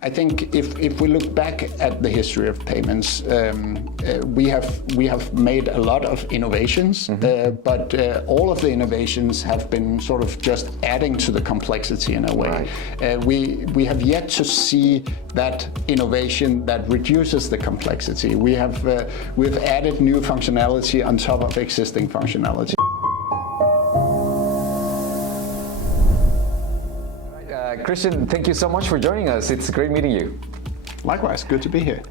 I think if we look back at the history of payments, we have made a lot of innovations, but all of the innovations have been sort of just adding to the complexity in a way. Right. We have yet to see that innovation that reduces the complexity. We've added new functionality on top of existing functionality. Kristian, thank you so much for joining us. It's great meeting you. Likewise, good to be here.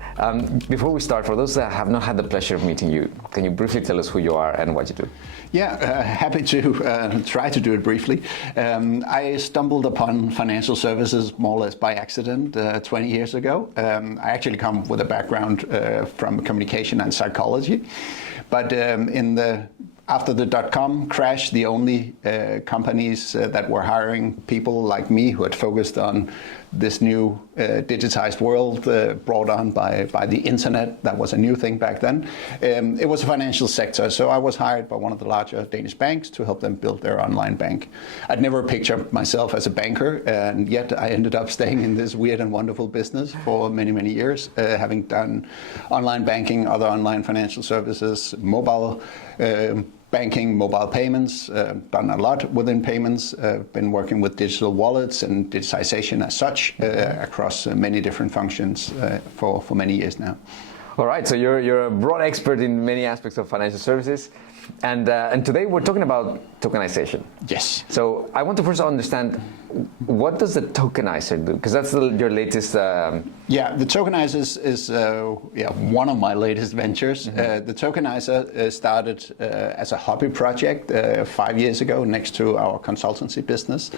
Before we start, for those that have not had the pleasure of meeting you, can you briefly tell us who you are and what you do? Yeah, happy to try to do it briefly. I stumbled upon financial services more or less by accident 20 years ago. I actually come with a background from communication and psychology, but after the dot-com crash, the only companies that were hiring people like me who had focused on this new digitized world brought on by the internet, that was a new thing back then, it was a financial sector. So I was hired by one of the larger Danish banks to help them build their online bank. I'd never pictured myself as a banker, and yet I ended up staying in this weird and wonderful business for many, many years, having done online banking, other online financial services, mobile banking, mobile payments, done a lot within payments, been working with digital wallets and digitization as such across many different functions for many years now. All right, so you're a broad expert in many aspects of financial services, and today we're talking about tokenization. Yes. So I want to first understand, what does the Tokenizer do? Because that's your latest. Yeah, the Tokenizer is one of my latest ventures. The Tokenizer started as a hobby project 5 years ago next to our consultancy business.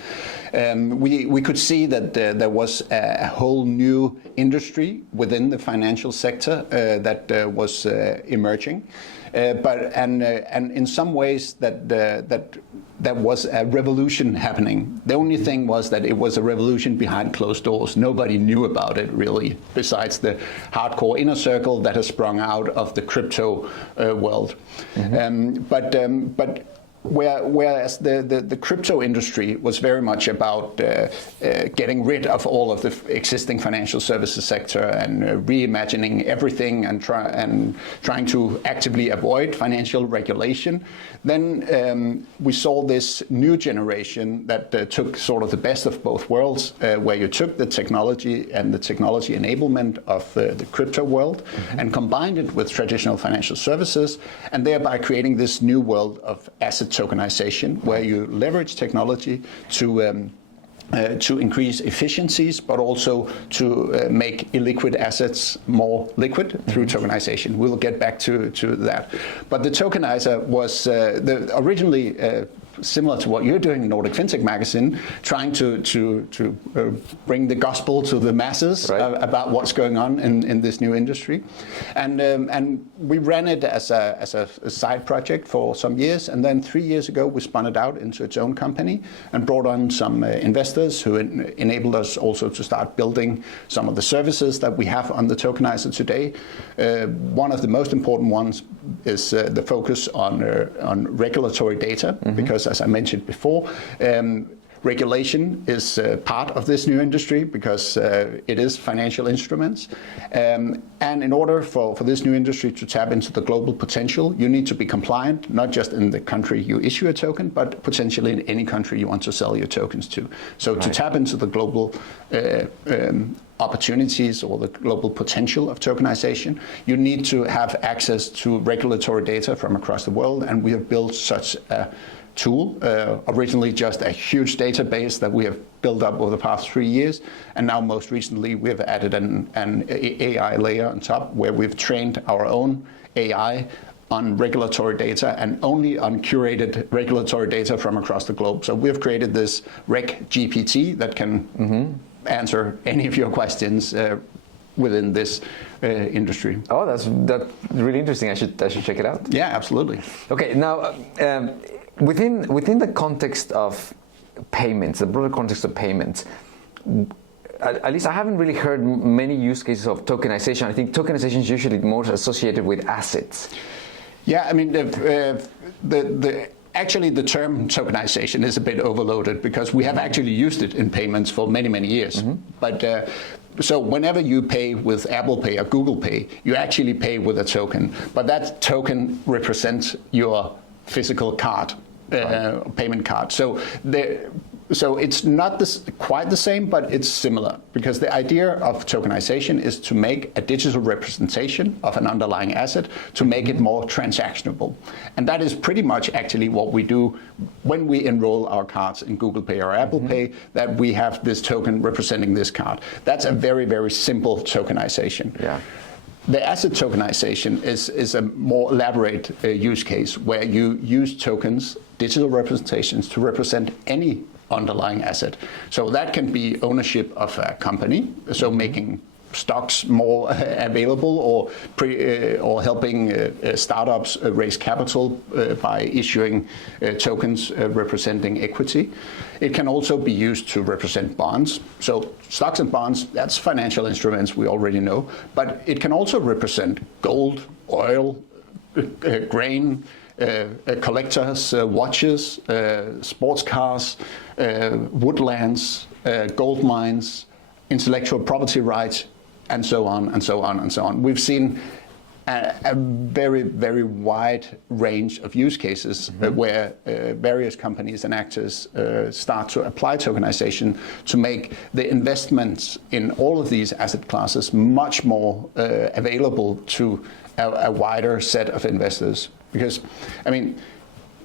We could see that there was a whole new industry within the financial sector that was emerging. But in some ways that was a revolution happening. The only thing was that it was a revolution behind closed doors. Nobody knew about it really, besides the hardcore inner circle that has sprung out of the crypto world. But whereas the crypto industry was very much about getting rid of all of the existing financial services sector and reimagining everything and trying to actively avoid financial regulation, then we saw this new generation that took sort of the best of both worlds, where you took the technology and the technology enablement of the crypto world and combined it with traditional financial services, and thereby creating this new world of asset tokenization, where you leverage technology to increase efficiencies, but also to make illiquid assets more liquid through tokenization. We'll get back to that. But the Tokenizer was originally similar to what you're doing in Nordic FinTech Magazine, trying to bring the gospel to the masses about what's going on in this new industry. And we ran it as a side project for some years, and then 3 years ago we spun it out into its own company and brought on some investors who enabled us also to start building some of the services that we have on the Tokenizer today. One of the most important ones is the focus on regulatory data, because as I mentioned before, regulation is part of this new industry because it is financial instruments. And in order for this new industry to tap into the global potential, you need to be compliant, not just in the country you issue a token, but potentially in any country you want to sell your tokens to. So to tap into the global opportunities or the global potential of tokenization, you need to have access to regulatory data from across the world, and we have built such a tool, originally just a huge database that we have built up over the past 3 years, and now most recently we have added an AI layer on top, where we've trained our own AI on regulatory data and only on curated regulatory data from across the globe. So we've created this Reg GPT that can answer any of your questions within this industry. Oh, that's really interesting. I should check it out. Yeah, absolutely. Okay, now within the context of payments, the broader context of payments, at least I haven't really heard many use cases of tokenization. I think tokenization is usually more associated with assets. Yeah, I mean, actually the term tokenization is a bit overloaded because we have actually used it in payments for many, many years. But So whenever you pay with Apple Pay or Google Pay, you actually pay with a token, but that token represents your physical card, payment card. So it's not quite the same, but it's similar, because the idea of tokenization is to make a digital representation of an underlying asset to make it more transactionable. And that is pretty much actually what we do when we enroll our cards in Google Pay or Apple Pay, that we have this token representing this card. That's a very, very simple tokenization. Yeah. The asset tokenization is a more elaborate use case where you use tokens, digital representations, to represent any underlying asset. So that can be ownership of a company, so making stocks more available, or helping startups raise capital by issuing tokens representing equity. It can also be used to represent bonds. So stocks and bonds, that's financial instruments we already know, but it can also represent gold, oil, grain, collectors, watches, sports cars, woodlands, gold mines, intellectual property rights, and so on, and so on, and so on. We've seen a very, very wide range of use cases where various companies and actors start to apply tokenization to make the investments in all of these asset classes much more available to a wider set of investors. Because, I mean,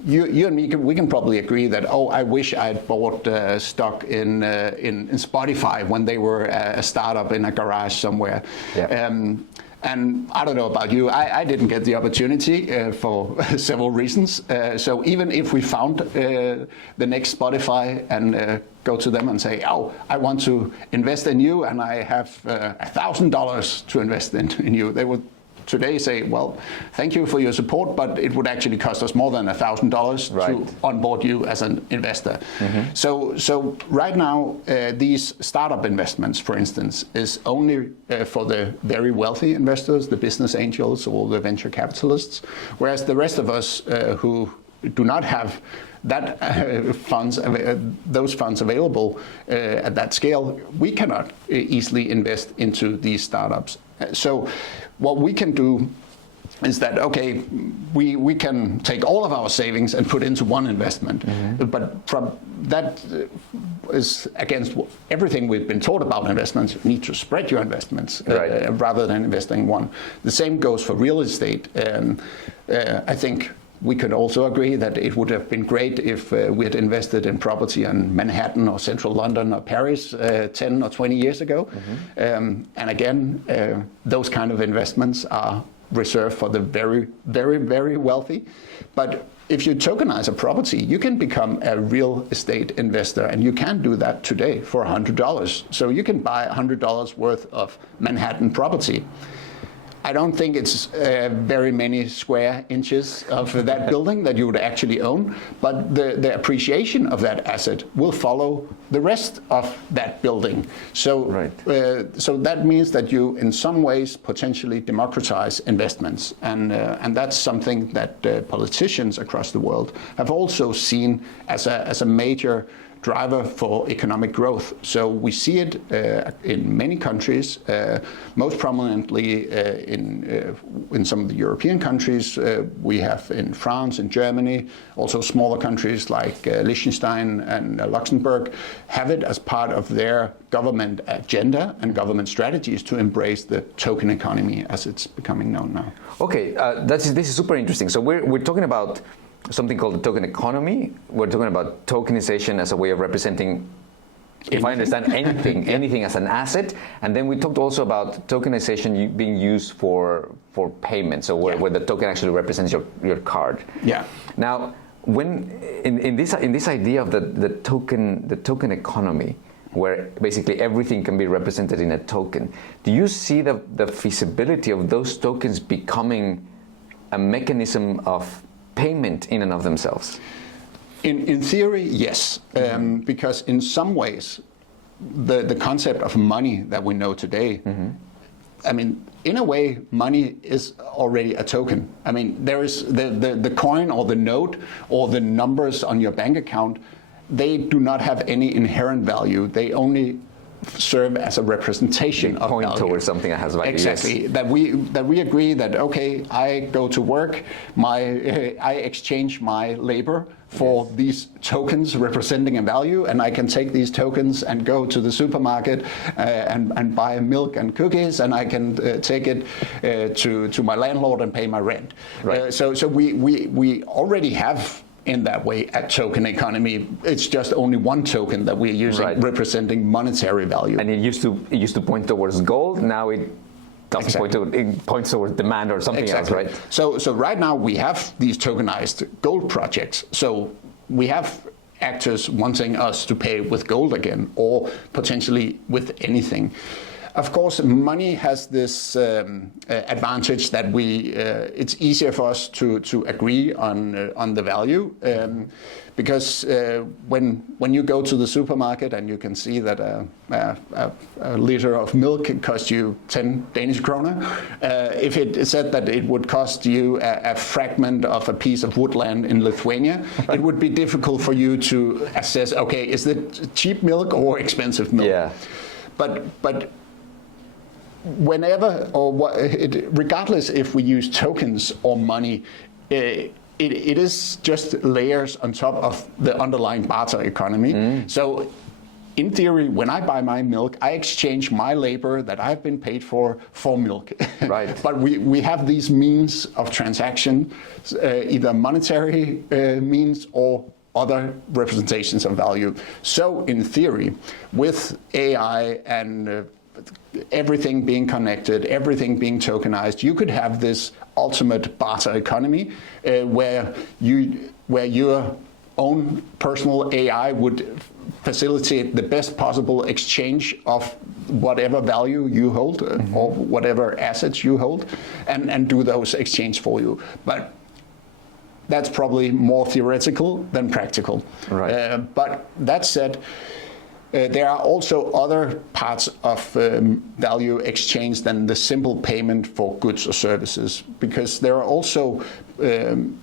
you and me, we can probably agree that, oh, I wish I'd bought stock in Spotify when they were a startup in a garage somewhere. Yeah. And I don't know about you, I didn't get the opportunity for several reasons. So even if we found the next Spotify and go to them and say, oh, I want to invest in you and I have $1,000 to invest in you, they would today say, well, thank you for your support, but it would actually cost us more than $1,000 to onboard you as an investor. So right now, these startup investments, for instance, is only for the very wealthy investors, the business angels or the venture capitalists, whereas the rest of us who do not have that those funds available at that scale, we cannot easily invest into these startups. So what we can do is that, okay, we can take all of our savings and put into one investment, but from that is against everything we've been taught about investments. You need to spread your investments rather than investing in one. The same goes for real estate. I think we could also agree that it would have been great if we had invested in property in Manhattan or central London or Paris 10 or 20 years ago. And again, those kind of investments are reserved for the very, very, very wealthy. But if you tokenize a property, you can become a real estate investor, and you can do that today for $100. So you can buy $100 worth of Manhattan property. I don't think it's very many square inches of that building that you would actually own, but the appreciation of that asset will follow the rest of that building. So, so that means that you, in some ways, potentially democratize investments, and that's something that politicians across the world have also seen as a major driver for economic growth. So we see it in many countries, most prominently in some of the European countries. We have in France and Germany, also smaller countries like Liechtenstein and Luxembourg have it as part of their government agenda and government strategies to embrace the token economy as it's becoming known now. Okay, this is super interesting. So we're talking about something called the token economy. We're talking about tokenization as a way of representing, if I understand, anything as an asset. And then we talked also about tokenization being used for payment, so where the token actually represents your card. Yeah. Now, when in this idea of the token economy, where basically everything can be represented in a token, do you see the feasibility of those tokens becoming a mechanism of payment in and of themselves? In theory, yes, because in some ways, the concept of money that we know today, I mean, in a way, money is already a token. I mean, there is the coin or the note or the numbers on your bank account, they do not have any inherent value. They only serve as a representation of point value. towards something that has value. Exactly. Yes. That we agree that, okay, I go to work, I exchange my labor for these tokens representing a value, and I can take these tokens and go to the supermarket and buy milk and cookies, and I can take it to my landlord and pay my rent. Right. So we already have, in that way, a token economy. It's just only one token that we're using, representing monetary value. And it used to point towards gold. Now it doesn't point to, it points towards demand or something else, right? So right now we have these tokenized gold projects. So we have actors wanting us to pay with gold again, or potentially with anything. Of course, money has this advantage that it's easier for us to agree on the value, because when you go to the supermarket and you can see that a liter of milk can cost you 10 Danish kroner, if it said that it would cost you a fragment of a piece of woodland in Lithuania, it would be difficult for you to assess, okay, is it cheap milk or expensive milk? Yeah. But whenever regardless if we use tokens or money, it is just layers on top of the underlying barter economy. So in theory, when I buy my milk, I exchange my labor that I've been paid for milk. Right. But we have these means of transaction, either monetary means or other representations of value. So in theory, with AI and everything being connected, everything being tokenized, you could have this ultimate barter economy where your own personal AI would facilitate the best possible exchange of whatever value you hold or whatever assets you hold, and do those exchanges for you. But that's probably more theoretical than practical. Right. But that said, there are also other parts of value exchange than the simple payment for goods or services, because there are also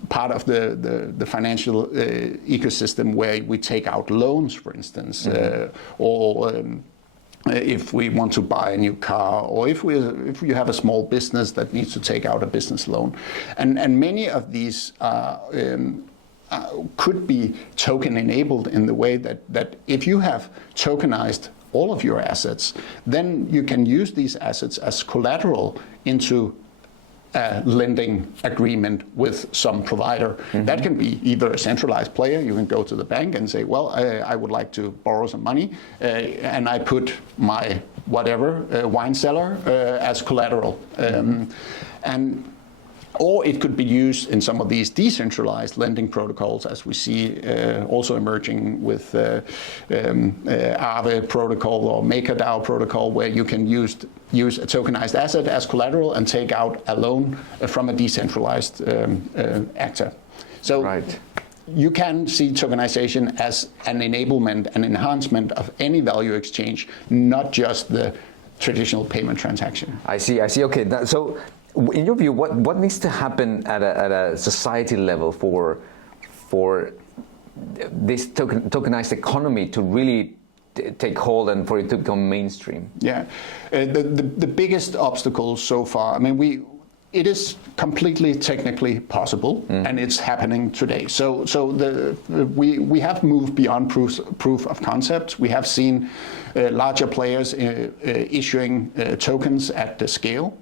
part of the financial ecosystem where we take out loans, for instance, or if we want to buy a new car, or if you have a small business that needs to take out a business loan, and many of these could be token enabled in the way that if you have tokenized all of your assets, then you can use these assets as collateral into a lending agreement with some provider. That can be either a centralized player. You can go to the bank and say, well, I would like to borrow some money, and I put my whatever wine cellar as collateral. Or it could be used in some of these decentralized lending protocols, as we see also emerging with Aave protocol or MakerDAO protocol, where you can use a tokenized asset as collateral and take out a loan from a decentralized actor. So you can see tokenization as an enablement, an enhancement of any value exchange, not just the traditional payment transaction. I see. Okay, so in your view, what needs to happen at a society level for this tokenized economy to really take hold and for it to become mainstream? Yeah, the biggest obstacle so far, I mean, it is completely technically possible, and it's happening today. So we have moved beyond proof of concept. We have seen larger players issuing tokens at the scale.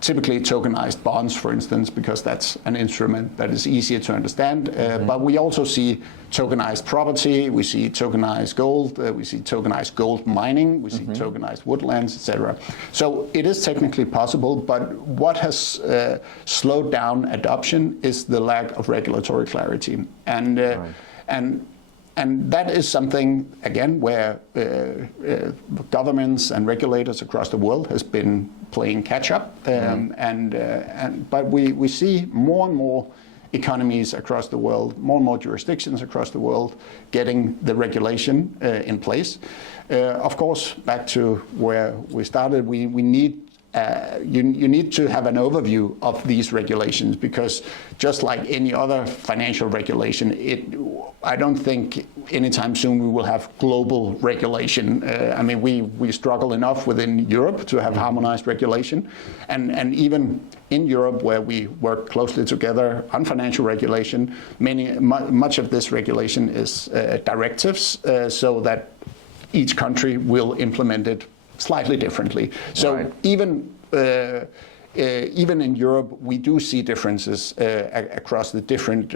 Typically tokenized bonds, for instance, because that's an instrument that is easier to understand. But we also see tokenized property, we see tokenized gold, we see tokenized gold mining, we see tokenized woodlands, etc. So it is technically possible, but what has slowed down adoption is the lack of regulatory clarity. And that is something, again, where governments and regulators across the world has been playing catch up. But we see more and more economies across the world, more and more jurisdictions across the world getting the regulation in place. Of course, back to where we started, we need you need to have an overview of these regulations, because just like any other financial regulation, I don't think anytime soon we will have global regulation. I mean, we struggle enough within Europe to have harmonized regulation, and even in Europe, where we work closely together on financial regulation, much of this regulation is directives, so that each country will implement it slightly differently. So right. Even in Europe, we do see differences across the different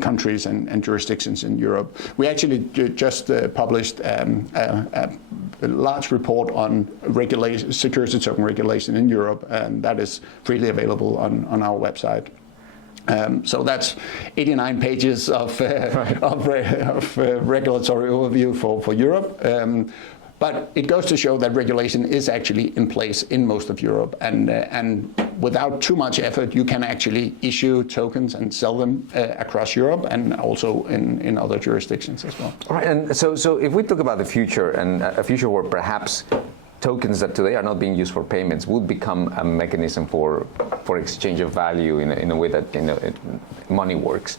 countries and jurisdictions in Europe. We actually just published a large report on security token regulation in Europe, and that is freely available on our website. So that's 89 pages of regulatory overview for Europe. But it goes to show that regulation is actually in place in most of Europe, and without too much effort, you can actually issue tokens and sell them across Europe and also in other jurisdictions as well. All right, and so if we talk about the future, and a future where perhaps tokens that today are not being used for payments would become a mechanism for exchange of value in a way that money works,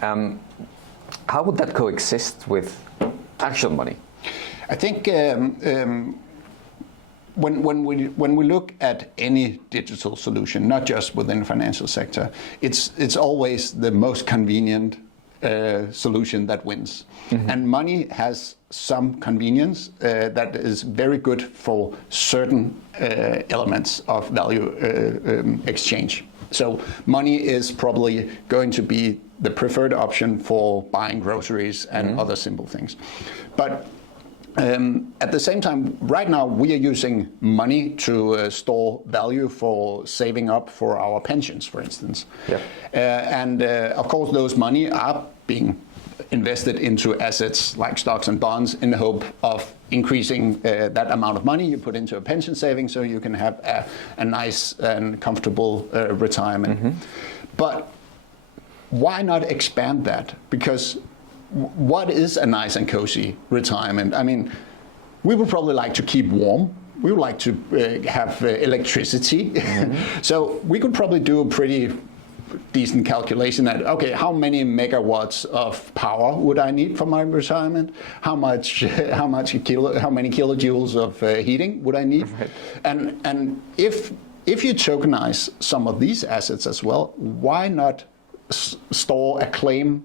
how would that coexist with actual money? I think when we look at any digital solution, not just within the financial sector, it's always the most convenient solution that wins. Mm-hmm. And money has some convenience that is very good for certain elements of value exchange. So money is probably going to be the preferred option for buying groceries and mm-hmm. other simple things. But at the same time, right now we are using money to store value for saving up for our pensions, for instance. Yep. And of course, those money are being invested into assets like stocks and bonds in the hope of increasing that amount of money you put into a pension saving, so you can have a nice and comfortable retirement. Mm-hmm. But why not expand that? Because what is a nice and cozy retirement? I mean, we would probably like to keep warm. We would like to have electricity. Mm-hmm. So we could probably do a pretty decent calculation that, okay, how many megawatts of power would I need for my retirement? How many kilojoules of heating would I need? Right. And if you tokenize some of these assets as well, why not store a claim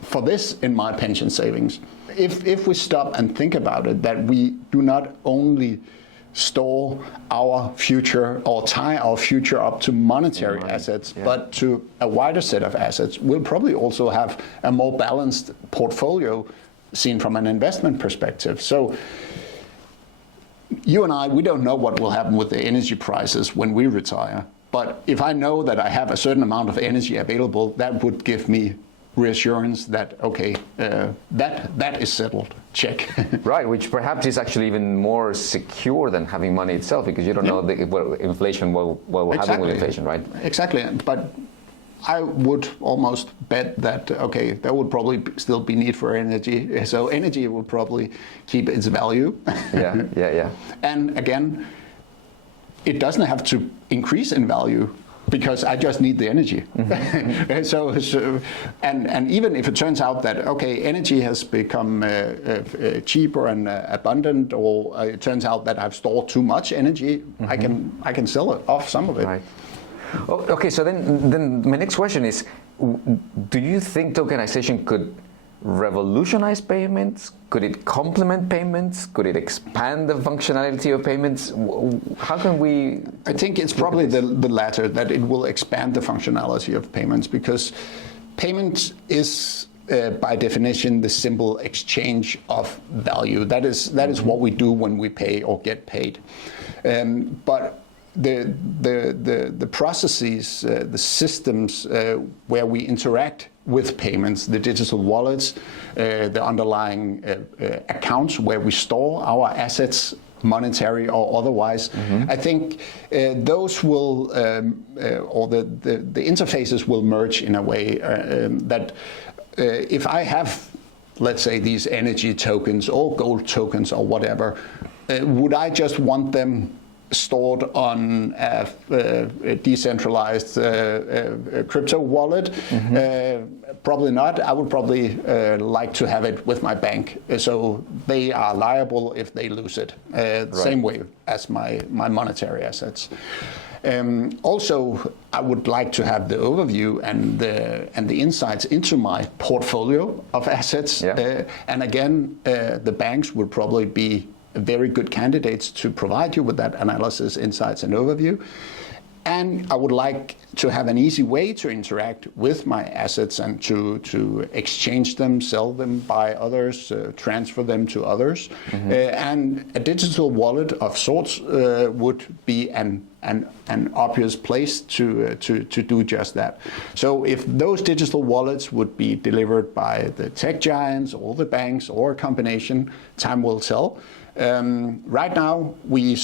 for this in my pension savings? If we stop and think about it, that we do not only store our future or tie our future up to monetary assets, but to a wider set of assets, we'll probably also have a more balanced portfolio seen from an investment perspective. So you and I, we don't know what will happen with the energy prices when we retire. But if I know that I have a certain amount of energy available, that would give me reassurance that, okay, that is settled, check. Right, which perhaps is actually even more secure than having money itself, because you don't know what inflation will happen with inflation, right? Exactly, but I would almost bet that, okay, there would probably still be need for energy, so energy will probably keep its value. Yeah. And again, it doesn't have to increase in value, because I just need the energy. Mm-hmm. so and even if it turns out that, okay, energy has become cheaper and abundant, or it turns out that I've stored too much energy, mm-hmm. I can sell it off some of it. Right. Okay, so then my next question is, do you think tokenization could revolutionize payments? Could it complement payments? Could it expand the functionality of payments? How can we? I think it's probably the latter, that it will expand the functionality of payments, because payment is by definition the simple exchange of value. That is what we do when we pay or get paid. But the processes, the systems where we interact with payments, the digital wallets, the underlying accounts where we store our assets, monetary or otherwise, mm-hmm. I think those will, or the interfaces will merge in a way that if I have, let's say, these energy tokens or gold tokens or whatever, would I just want them stored on a decentralized crypto wallet? Probably not. I would probably like to have it with my bank, so they are liable if they lose it. Same way as my monetary assets. Also, I would like to have the overview and the insights into my portfolio of assets. And again, the banks would probably be very good candidates to provide you with that analysis, insights, and overview. And I would like to have an easy way to interact with my assets and to exchange them, sell them, buy others, transfer them to others. And a digital wallet of sorts would be an obvious place to do just that. So if those digital wallets would be delivered by the tech giants or the banks or a combination, time will tell. Right now we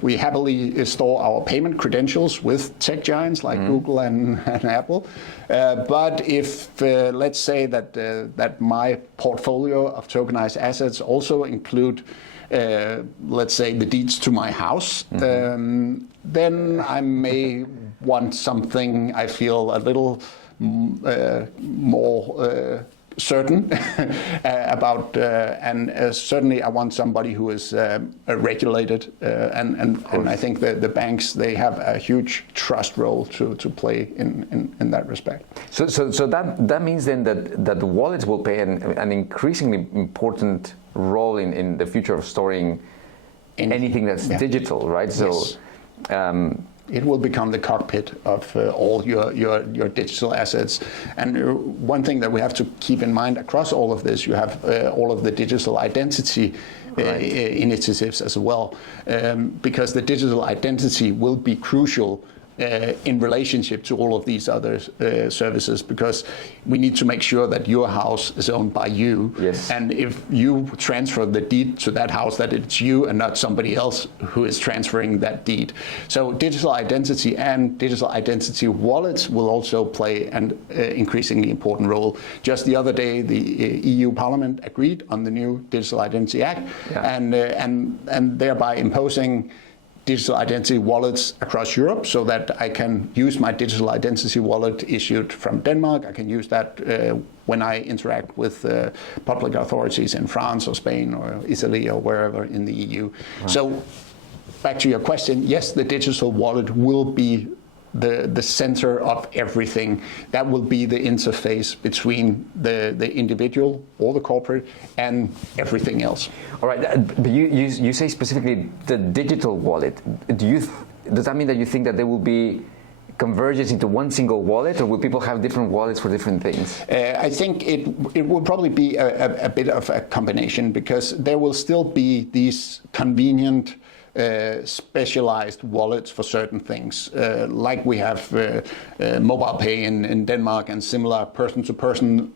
we happily store our payment credentials with tech giants like Google and Apple. But if let's say that my portfolio of tokenized assets also include let's say the deeds to my house, then I may want something I feel a little more certain about, and certainly I want somebody who is regulated, and I think that the banks, they have a huge trust role to play in that respect. So that means then that the wallets will play an increasingly important role in the future of storing anything that's digital, right? So. Yes. It will become the cockpit of all your digital assets. And one thing that we have to keep in mind across all of this, you have all of the digital identity initiatives as well, because the digital identity will be crucial in relationship to all of these other services, because we need to make sure that your house is owned by you. Yes. And if you transfer the deed to that house, that it's you and not somebody else who is transferring that deed. So digital identity and digital identity wallets will also play an increasingly important role. Just the other day, the EU Parliament agreed on the new Digital Identity Act, and thereby imposing digital identity wallets across Europe, so that I can use my digital identity wallet issued from Denmark. I can use that when I interact with public authorities in France or Spain or Italy or wherever in the EU. Right. So back to your question, yes, the digital wallet will be the center of everything. That will be the interface between the individual or the corporate and everything else. All right, but you say specifically the digital wallet. Does that mean that you think that there will be convergence into one single wallet, or will people have different wallets for different things? I think it will probably be a bit of a combination, because there will still be these convenient specialized wallets for certain things, like we have mobile pay in Denmark and similar person-to-person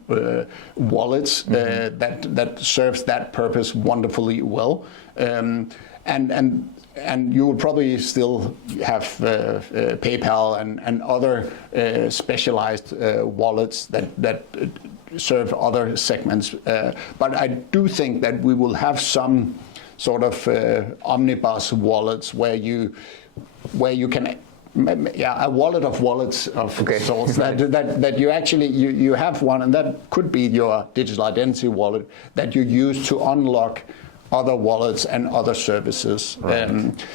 wallets that serves that purpose wonderfully well, and you will probably still have PayPal and other specialized wallets that serve other segments, but I do think that we will have some sort of omnibus wallets where you can, a wallet of wallets of sorts that you actually you have one, and that could be your digital identity wallet that you use to unlock other wallets and other services. Right.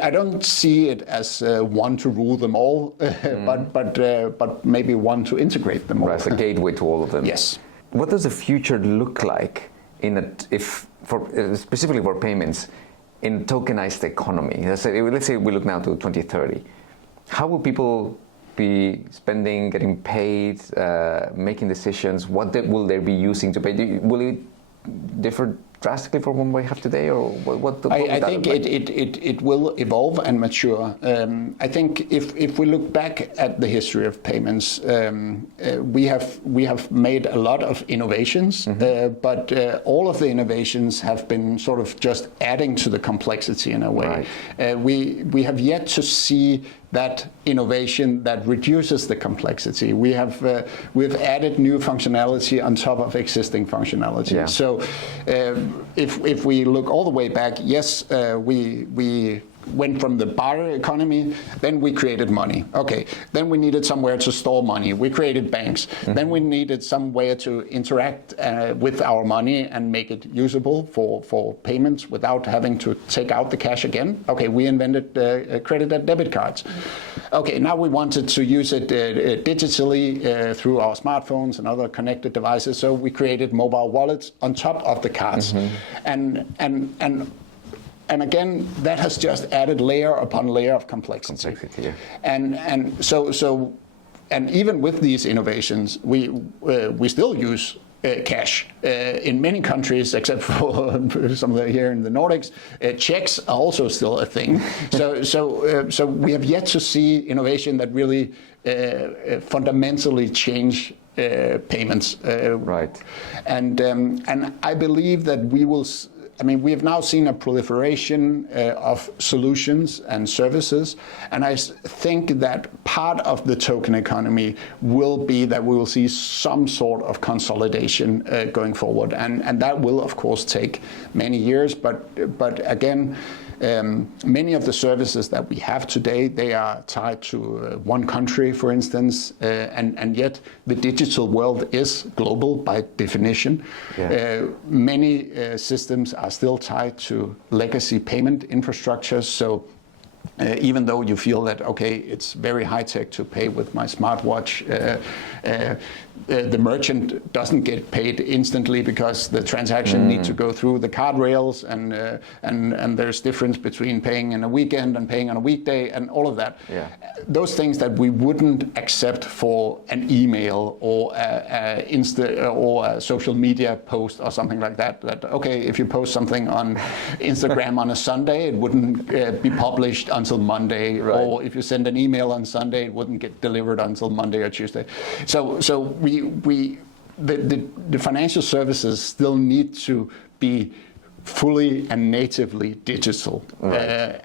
I don't see it as one to rule them all, but maybe one to integrate them all. As a gateway to all of them. Yes. What does the future look like specifically for payments in tokenized economy? Let's say we look now to 2030. How will people be spending, getting paid, making decisions? What will they be using to pay? Will it differ drastically from what we have today, or what I think it will evolve and mature. I think if we look back at the history of payments, we have made a lot of innovations, but all of the innovations have been sort of just adding to the complexity in a way. Right. We have yet to see that innovation that reduces the complexity. We've added new functionality on top of existing functionality. Yeah. So if we look all the way back, yes, we went from the barter economy, then we created money. Okay, then we needed somewhere to store money. We created banks. Mm-hmm. Then we needed somewhere to interact with our money and make it usable for payments without having to take out the cash again. Okay, we invented credit and debit cards. Okay, now we wanted to use it digitally through our smartphones and other connected devices, so we created mobile wallets on top of the cards. Mm-hmm. And again, that has just added layer upon layer of complexity. Yeah. And so even with these innovations, we still use cash in many countries, except for some of the here in the Nordics. Checks are also still a thing. So we have yet to see innovation that really fundamentally change payments. Right. And I believe that we will. I mean, we have now seen a proliferation of solutions and services, and I think that part of the token economy will be that we will see some sort of consolidation going forward, and that will, of course, take many years. But again, many of the services that we have today, they are tied to one country, for instance, and yet the digital world is global by definition. Yeah. Many systems are still tied to legacy payment infrastructure. So even though you feel that, okay, it's very high tech to pay with my smartwatch, the merchant doesn't get paid instantly because the transaction needs to go through the card rails, and there's difference between paying in a weekend and paying on a weekday and all of that. Yeah. Those things that we wouldn't accept for an email or a social media post or something like that. That okay, if you post something on Instagram on a Sunday, it wouldn't be published until Monday, right. Or if you send an email on Sunday, it wouldn't get delivered until Monday or Tuesday. So the financial services still need to be fully and natively digital. Right.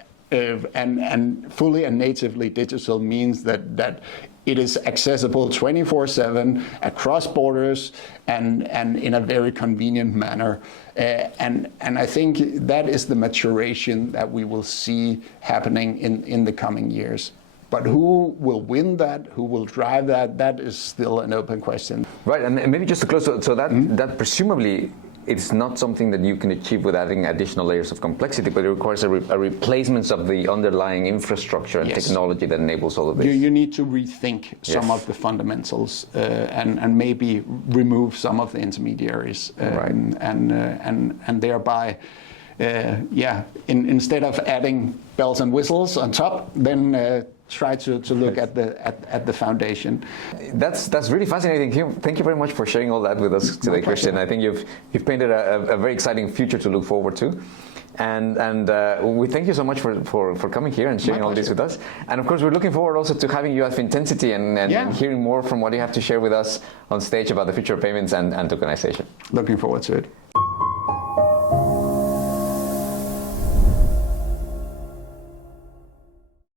And fully and natively digital means that it is accessible 24/7 across borders and in a very convenient manner. And I think that is the maturation that we will see happening in the coming years. But who will win that? Who will drive that? That is still an open question. Right, and maybe just to close, so that presumably it's not something that you can achieve with adding additional layers of complexity, but it requires a replacement of the underlying infrastructure and yes. technology that enables all of this. You need to rethink some yes. of the fundamentals and maybe remove some of the intermediaries right. and thereby, instead of adding bells and whistles on top, then try to look at the foundation. That's really fascinating. Thank you very much for sharing all that with us today, Kristian. I think you've painted a very exciting future to look forward to, and we thank you so much for coming here and sharing all this with us. And of course, we're looking forward also to having you at Fintensity and hearing more from what you have to share with us on stage about the future of payments and tokenization. Looking forward to it.